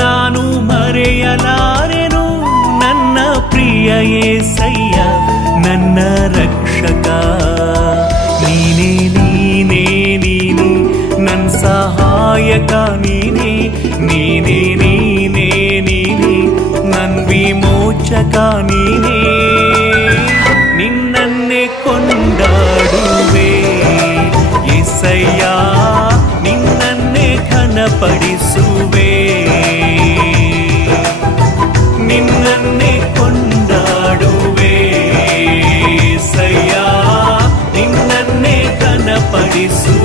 ನಾನು ಮರೆಯಲಾರೆನು ನನ್ನ ಪ್ರಿಯ యేసయ్ಯ ನನ್ನ ರಕ್ಷಕ ನೀನೇ ನೀನೇ ನೀನೇ ನನ್ನ ಸಹಾಯಕ ನೀನೇ ನೀನೇ ನೀನೇ ನೀನೇ ನನ್ನ ವಿಮೋಚಕ ನೀನೇ ನಿನ್ನನ್ನೇ ಕೊಂಡಾಡುವೆ యేసయ్య ನಿನ್ನನ್ನೇ ಘನಪಡಿಸುವೆ ನಿನ್ನನ್ನೇ ಕೊಂಡಾಡುವೆ యేసయ్య ನಿನ್ನನ್ನೇ ಘನಪಡಿಸುವೆ